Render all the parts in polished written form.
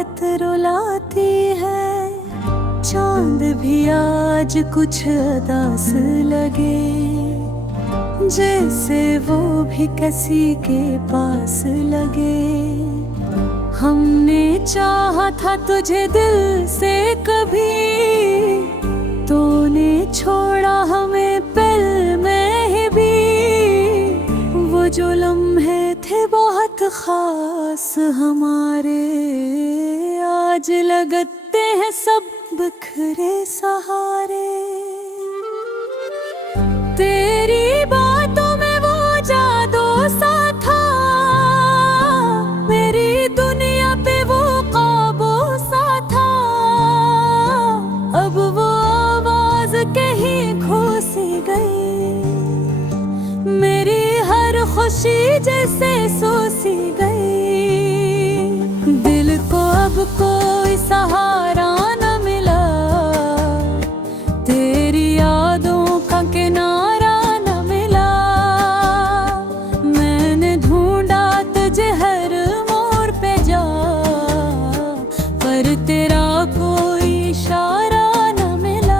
रात रुलाती है। चांद भी आज कुछ अदास लगे, जैसे वो भी किसी के पास लगे। हमने चाहा था तुझे दिल से कभी, तूने छोड़ा हमें पल में ही भी। वो जो लम्हे थे बहुत खास हमारे, आज लगते हैं सब बिखरे सहारे। तेरी बातों में वो जादू सा था, मेरी दुनिया पे वो काबू सा था। अब वो आवाज कहीं खो सी गई, मेरी हर खुशी जैसे सो सी गई। दिल को अब कोई सहारा न मिला, तेरी यादों का किनारा न मिला। मैंने ढूंढा तुझे हर मोड़ पे जा, पर तेरा कोई इशारा न मिला।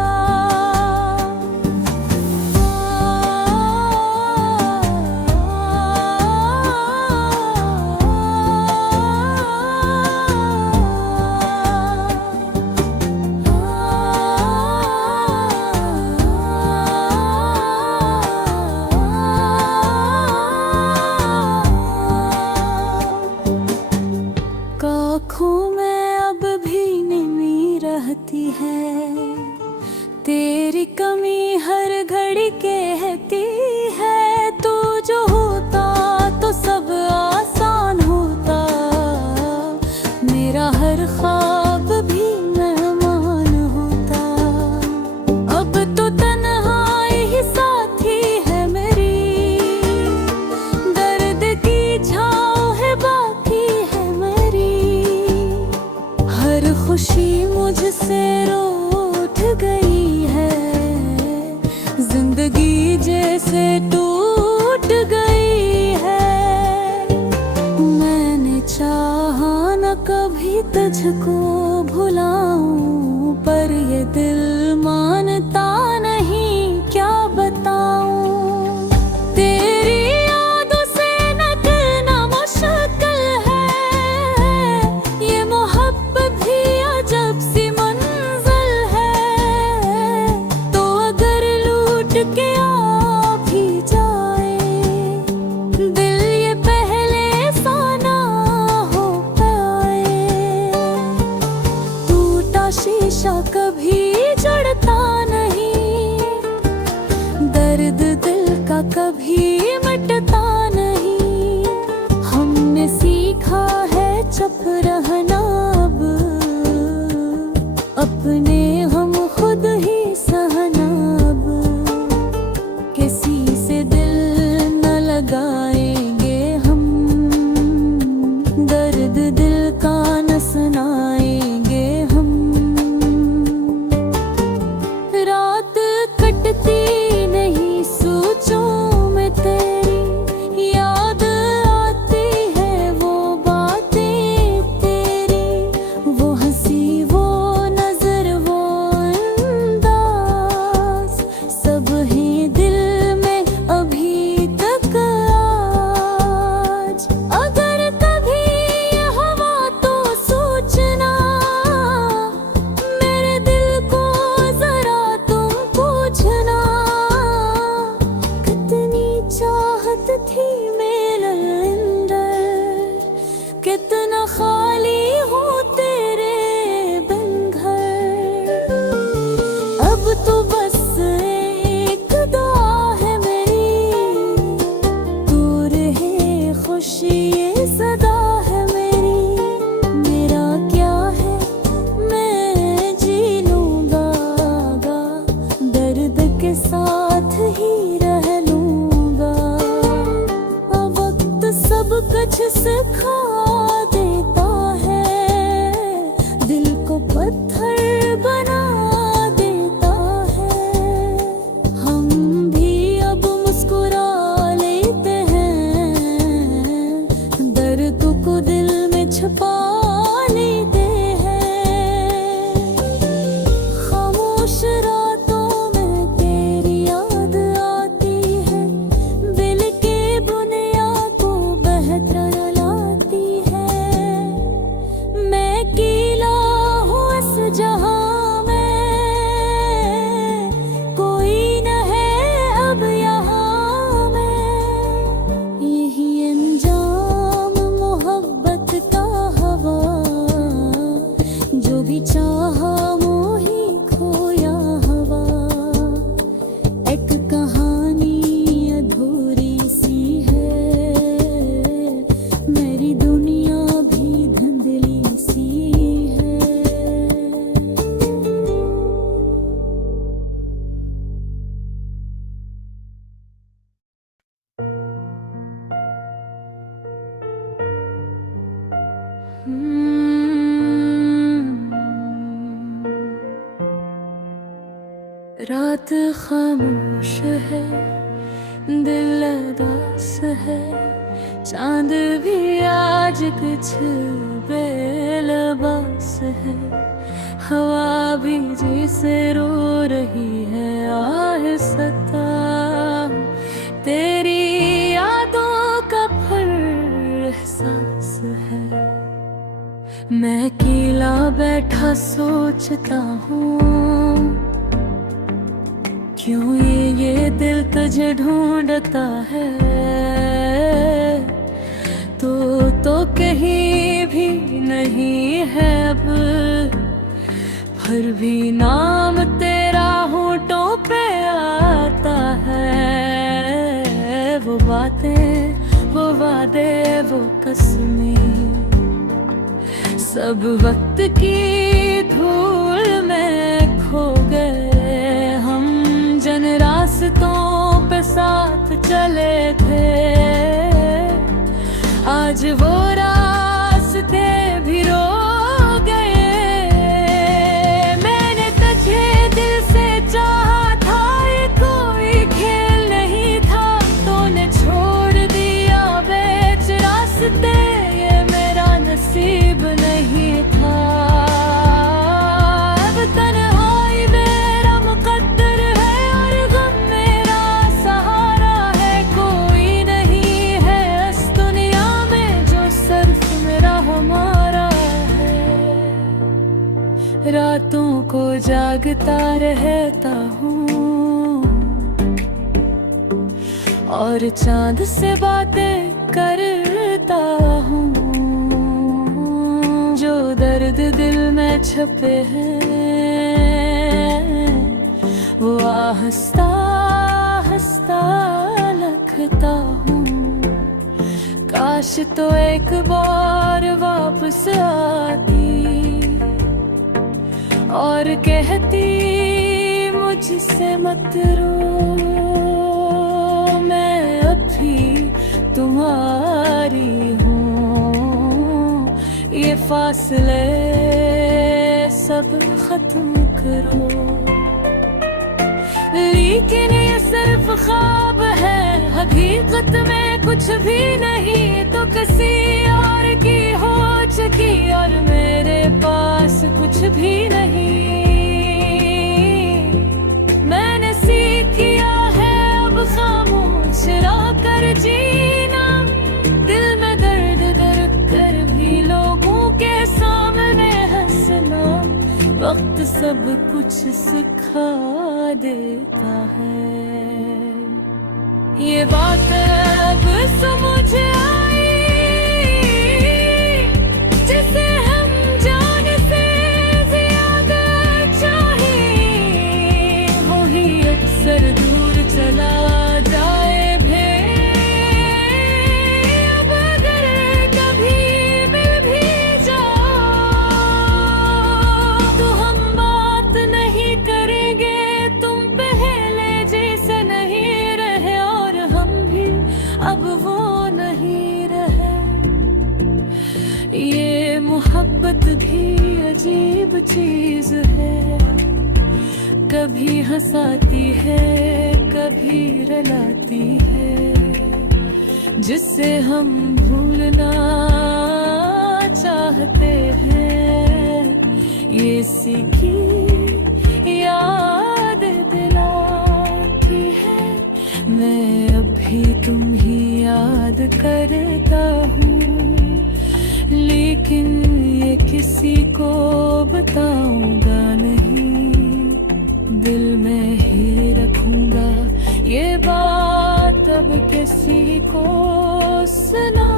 आँखों में अब भी नमी रहती है, तेरी कमी हर घड़ी कहती है। तू जो होता तो सब आसान होता, मेरा हर ख्वाब भी मेहमान होता। अब तो तन्हाई ही साथी है मेरी, दर्द की छाँव है बाकी है मेरी। हर खुशी मुझसे रूठ गई है, जिंदगी जैसे टूट गई है। मैंने चाहा न कभी तुझको भुलाऊं, पर ये दिल मानता नहीं, क्या बताऊं। तेरी यादों से निकलना मुश्किल है, ये मोहब्बत भी अजब सी मंजिल है। तो अगर लूट के आ भी जाए दिल, ये पहले सा ना हो पाए। टूटा शीशा कभी जड़ता नहीं, दर्द दिल का कभी मिटता नहीं। हमने सीखा है चुप रहना अब, अपने हम खुद ही सहना अब। किसी से दिल न लगाएंगे हम, दर्द दिल का न सुनाएंगे हम। रात कटती नहीं सोचों में तेरी, याद आती है वो बातें तेरी। वो हंसी वो नजर वो अंदाज, सब ही दिल में अभी तक आज। अगर कभी ये हुआ तो सोचना, मेरे दिल को जरा तुम पूछना। कितनी चाहत थी मेरे अंदर, कितना खाली हूँ तेरे बिन घर। अब तो बस एक दुआ है मेरी, तू रहे खुशी ये सदा है मेरी। मेरा क्या है मैं जी लूँगा, दर्द के साथ ही रह लूँगा। वक्त सब कुछ सिखा देता है, दिल को पत्थर बना देता है। हम भी अब मुस्कुरा लेते हैं, दर्द को दिल में छुपा लेते रात खामोश है, दिल उदास है, चांद भी आज कुछ बेलबास है। हवा भी जैसे रो रही है आहिस्ता, तेरी यादों का फिर एहसास है। मैं अकेला बैठा सोचता हूँ, क्यों ये दिल तुझे ढूंढता है। तो कहीं भी नहीं है अब, फिर भी नाम तेरा होठों पे आता है। वो बातें, वो वादे, वो कसमें, सब वक्त की धूल में खो गए। हम जन रास्तों पे साथ चले थे, आज वो रास्ते भी रो गए। मैंने तुझे दिल से चाहा था, ये कोई खेल नहीं था। तूने छोड़ दिया बीच रास्ते, ये मेरा नसीब नहीं था। अब तन्हाई मेरा मुकद्दर है और गम मेरा सहारा है। कोई नहीं है इस दुनिया में जो सिर्फ मेरा हमारा है। रातों को जागता रहता हूँ और चांद से बातें करता हूँ। जो दर्द दिल में छपे हैं, वो आहिस्ता आहिस्ता लिखता हूँ। काश तो एक बार वापस आती और कहती मुझसे मत रो, मैं अब भी तुम्हारी हूँ। ये फासले सब खत्म करो, लेकिन ये सिर्फ ख्वाब है, हकीकत में कुछ भी नहीं। तो किसी और की हो चुकी और मेरे पास कुछ भी नहीं। मैंने सीख किया है अब खामोश रहकर जीना, दिल में दर्द दर्द कर भी लोगों के सामने हंसना। वक्त सब कुछ सिखा देता है। ये बात अब समझ आई, जिसे हम जान से ज्यादा चाहिए, वही अक्सर दूर चला जाए भी। अब अगर कभी मिल भी जाओ तो हम बात नहीं करेंगे, तुम पहले जैसे नहीं रहे और हम भी अब वो नहीं रहे। ये मोहब्बत भी अजीब चीज है, कभी हंसाती है कभी रुलाती है। जिससे हम भूलना चाहते हैं, ये सीखी याद दिलाती है। मैं अभी तुम ही याद करता हूँ, लेकिन ये किसी को बताऊंगा नहीं। दिल में ही रखूंगा ये बात, अब किसी को सुनाऊंगा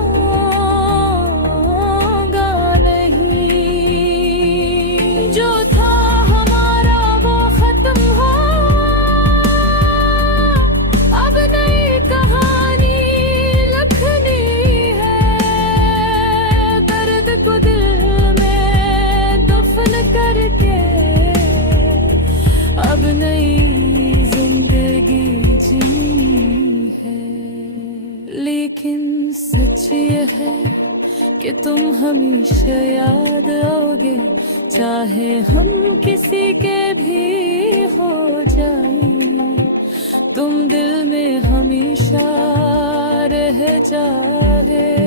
नहीं। जो था हमारा वो खत्म हुआ, अब नई कहानी लिखनी है। दर्द को दिल में दफन करके हमेशा याद आओगे, चाहे हम किसी के भी हो जाए, तुम दिल में हमेशा रह जाओगे।